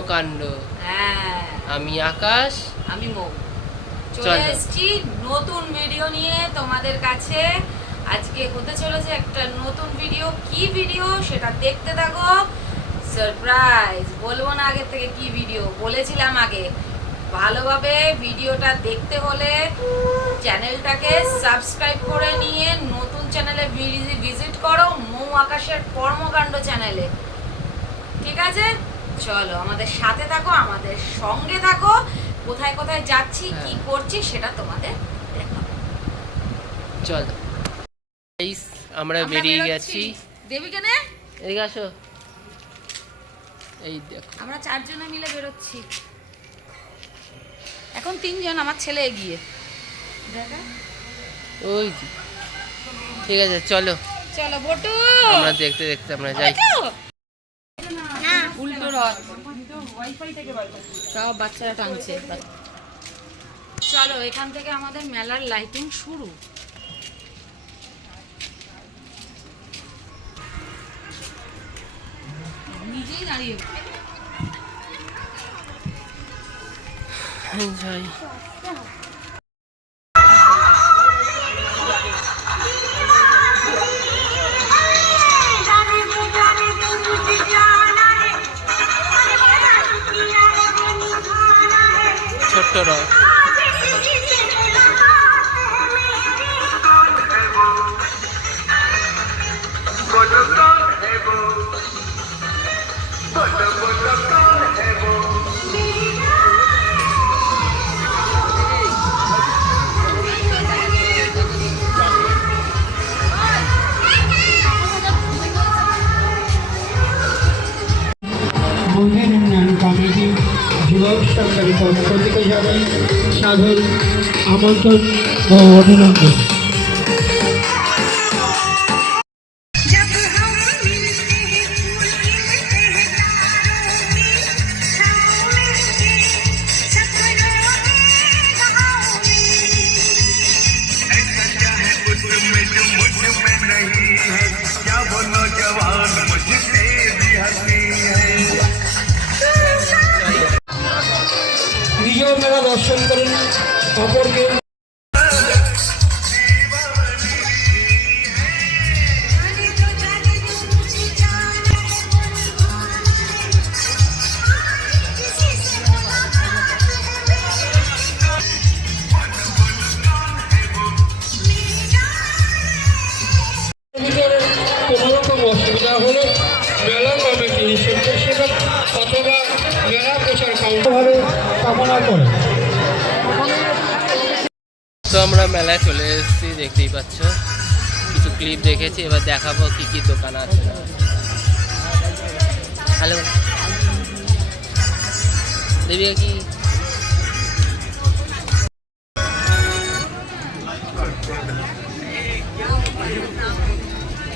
কর্মকাণ্ড। হ্যাঁ, আমি আকাশ, আমি মৌ। চলে এসেছি নতুন ভিডিও নিয়ে তোমাদের কাছে। আজকে হতে চলেছে একটা নতুন ভিডিও। কি ভিডিও সেটা দেখতে থাকো। সারপ্রাইজ, বলবো না আগে থেকে কি ভিডিও। বলেছিলাম আগে, ভালোভাবে ভিডিওটা দেখতে হলে চ্যানেলটাকে সাবস্ক্রাইব করে নিয়ে নতুন চ্যানেলে ভিজিট করো, মৌ আকাশের কর্মকাণ্ড চ্যানেলে। ঠিক আছে, চলো আমাদের সাথে থাকো, আমাদের সঙ্গে থাকো। কোথায় কোথায় যাচ্ছি, কি করছি সেটা তোমাদের দেখাবো। চলো আমরা বেরিয়ে গেছি। দেবীকে নে, এদিকে আসো। এই দেখো আমরা 4 জনে মিলে বেরোচ্ছি। এখন 3 জন, আমার ছেলে এগিয়ে। ওই ঠিক আছে, চলো চলো বটু, আমরা দেখতে দেখতে আমরা যাই। উল্টো রথ সব বাচ্চারা টানছে। চলো, এখান থেকে আমাদের মেলার লাইটিং শুরু। নিজেই দাঁড়িয়ে যাই। ছোট্ট রথ। মন্দির উন্নয়ন কমিটি যুবক সরকারি পক্ষ থেকে যাবে সাধুর আমন্ত্রণ ও অভিনন্দন। নিজেও মেলা দর্শন করেন, অপরকে কোনোরকম অসুবিধা হলে মেলা কমিটি স্বেচ্ছাসেবক অথবা মেলা প্রচার কাউন্টারে কামনা করে। তো আমরা মেলায় চলে এসেছি, দেখতেই পাচ্ছ। কিছু ক্লিপ দেখেছি, এবার দেখাবো কি কি দোকান আছে। হ্যালো দেবিকা, কি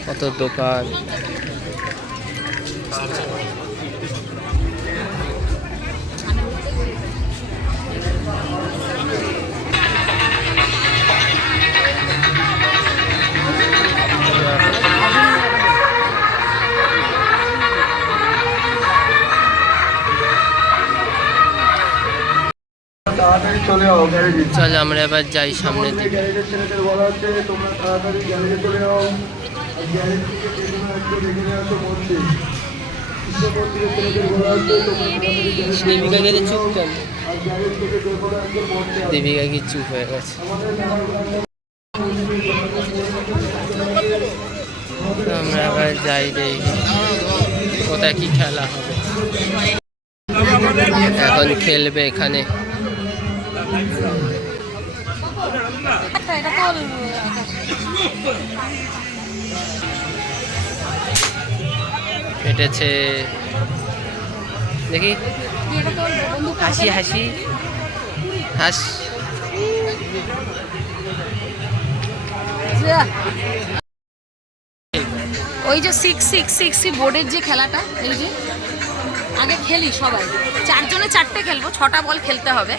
কত দোকান। চলো আমরা এবার যাই সামনের দিকে। দেবিকা গেলে চুপ কেন? দেবিকা কি চুপ হয়ে গেছে? আমরা আবার যাই, দেখি কোথায় কি খেলা হবে। এখন খেলবে এখানে। ফেটেছে, দেখি হাসি হাসি হাস। ওই যে 666 বোর্ডের যে খেলাটা, এই যে আগে খেলি সবাই 4 জনে 4টে খেলবো, 6টা বল খেলতে হবে।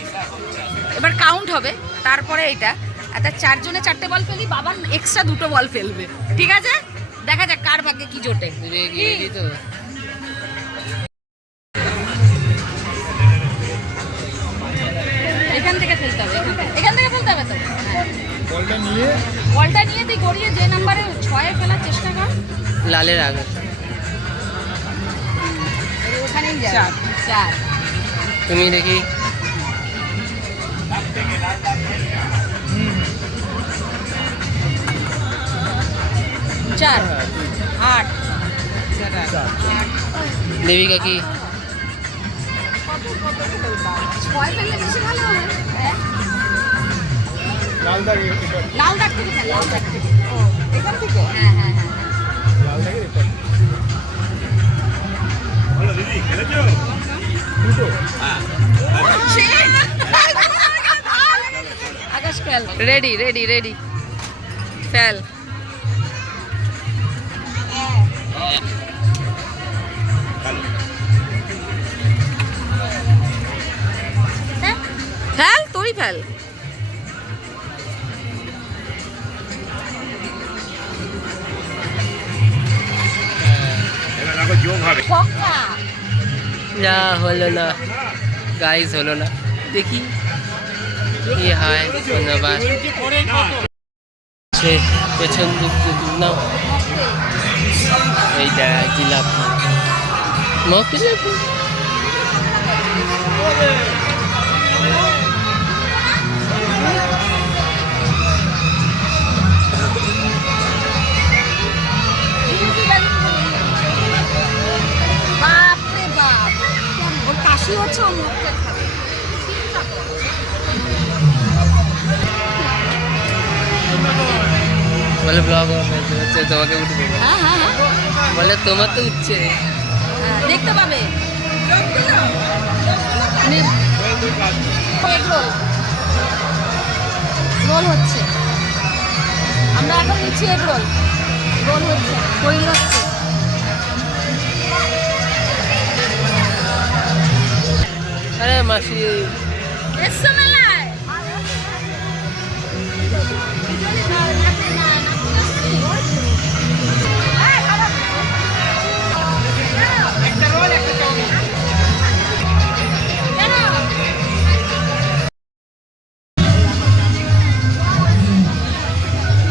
এবার কাউন্ট হবে, তারপরে এটা একটা 4 জনে 4টে বল ফেলি, বাবার এক্সট্রা 2টো বল ফেলবে। ঠিক আছে, দেখা যাক কার ভাগ্যে কি জোটে। বলটা নিয়ে তুই গড়িয়ে যে নাম্বারে 6-এ ফেলার চেষ্টা কর। লালের আগে। ওখানেই যা 4 তুমি দেখি। 4 8 দেবিকা কি? 6 ফেললে বেশি ভালো হবে। লাল দাগ থেকে ফেল, লাল দাগ থেকে। ও এখান থেকে? হ্যাঁ হ্যাঁ হ্যাঁ লাল দাগের এটা। ভালো দিদি খেলেছো? দুটো। হ্যাঁ Akash fail. Ready ready ready fail. Fail তুই ফেল। যা হলো না গাইস, হলো না। দেখি কি হয়। ধন্যবাদ। পেছন দিক না, এইটা জিলাপি মকি জিলাপি। বাপরে বাপ, ওর কাশি হচ্ছে, ওর মুখে খাবে। বলে ব্লগ হচ্ছে, তোমাকে উঠবে। হ্যাঁ হ্যাঁ হ্যাঁ বলে তোমার তো উঠছে। দেখতে পাবে। রোল রোল হচ্ছে, আমরা এখন নিচ্ছি এগ রোল। রোল হচ্ছে, তৈরি হচ্ছে। আরে মাসি এসো মেলায়।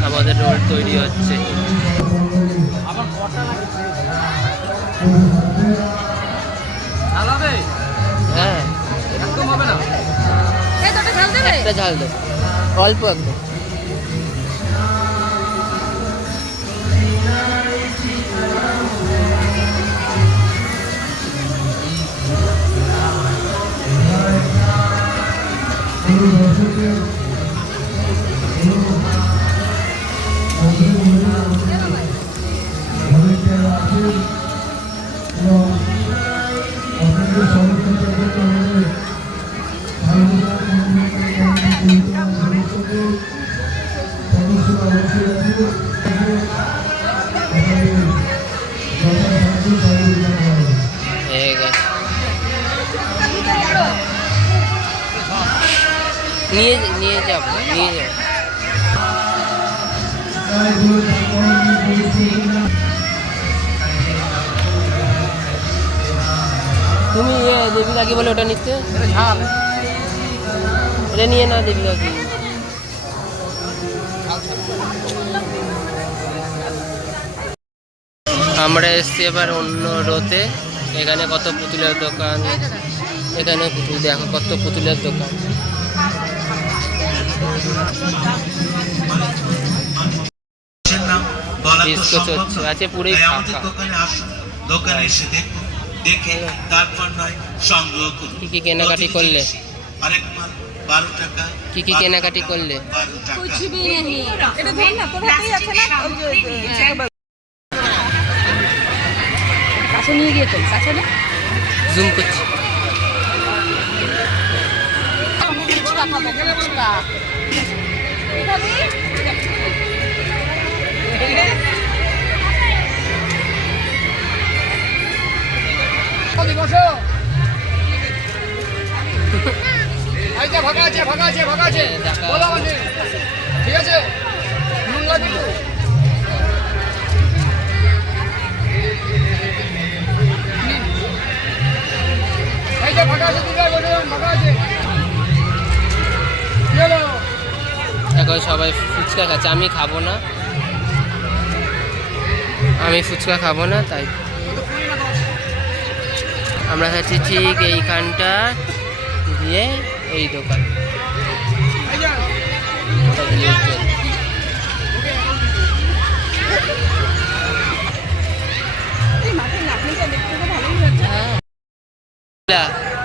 আমাদের রোল তৈরি হচ্ছে। হ্যাঁ এই তোটা ঝাল দেবে? একটা ঝাল দে, অল্প একদম। নিয়ে যাবো। তুমি দেবিকা কি বলে ওটা নিতে? ঝাল এটা নিয়ে না দেবিকা কি। আমরা এসছি এবার অন্য রোতে। এখানে কত পুতুলের দোকান, এখানে পুতুল, দেখো কত পুতুলের দোকান। বিস্কুট হচ্ছে, আছে পুরোই ফাঁকা। দোকানে এসে দেখুন, দেখে তারপর নয় সংগ্রহ করুন। কি কি কেনাকাটি করলে? আরেক মাল 12 টাকা। কি কি কেনাকাটি করলে? 12 টাকা। कुछ भी नहीं। এটা ধর না, তোর হাতেই আছে না? ওই যে কাছে নিয়ে গিয়ে তো কাছে না জুম করছি। ফুচকা খাবো, ফুচকা। এখানে ফাঁকা আছে, ফাঁকা আছে, ফাঁকা আছে। বলো আমাকে, ঠিক আছে? নুন লাগবে তো? এই যে ফাঁকা আছে, দিদা বলুন, ফাঁকা আছে। কি হলো? এখন সবাই ফুচকা খাচ্ছে, আমি খাবো না, আমি ফুচকা খাবো না, তাই আমরা খাচ্ছি ঠিক এইখানটা দিয়ে এই দোকান।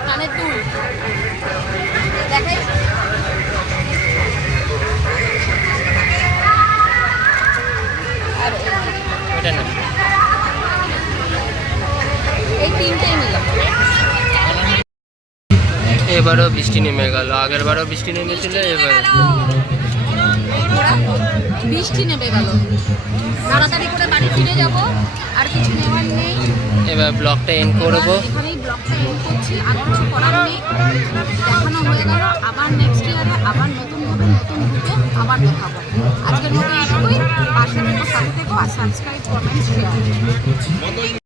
কানের দুল দেখাই। আর ওটা না, এই তিনটেই নিলাম। এবারও বৃষ্টি নেমে গেল, আগের বারও বৃষ্টি নেমেছিল, এবার ওরা বৃষ্টি নেমে গেল, তাড়াতাড়ি করে বাড়ি ফিরে যাব, আর কিছু নেওয়ার নেই। এবার ব্লগটা এন্ড করবো। এখানেই ব্লগটা এন্ড করছি, আর কিছু করার নেই, দেখানো হয়ে গেল। আবার নেক্সট ইয়ারে আবার নতুনভাবে নতুন রূপে আবার দেখাবো। আজকের মতো এইটুকুই, পাশে থেকো, সাথে থেকো, আর সাবস্ক্রাইব, কমেন্ট, শেয়ার।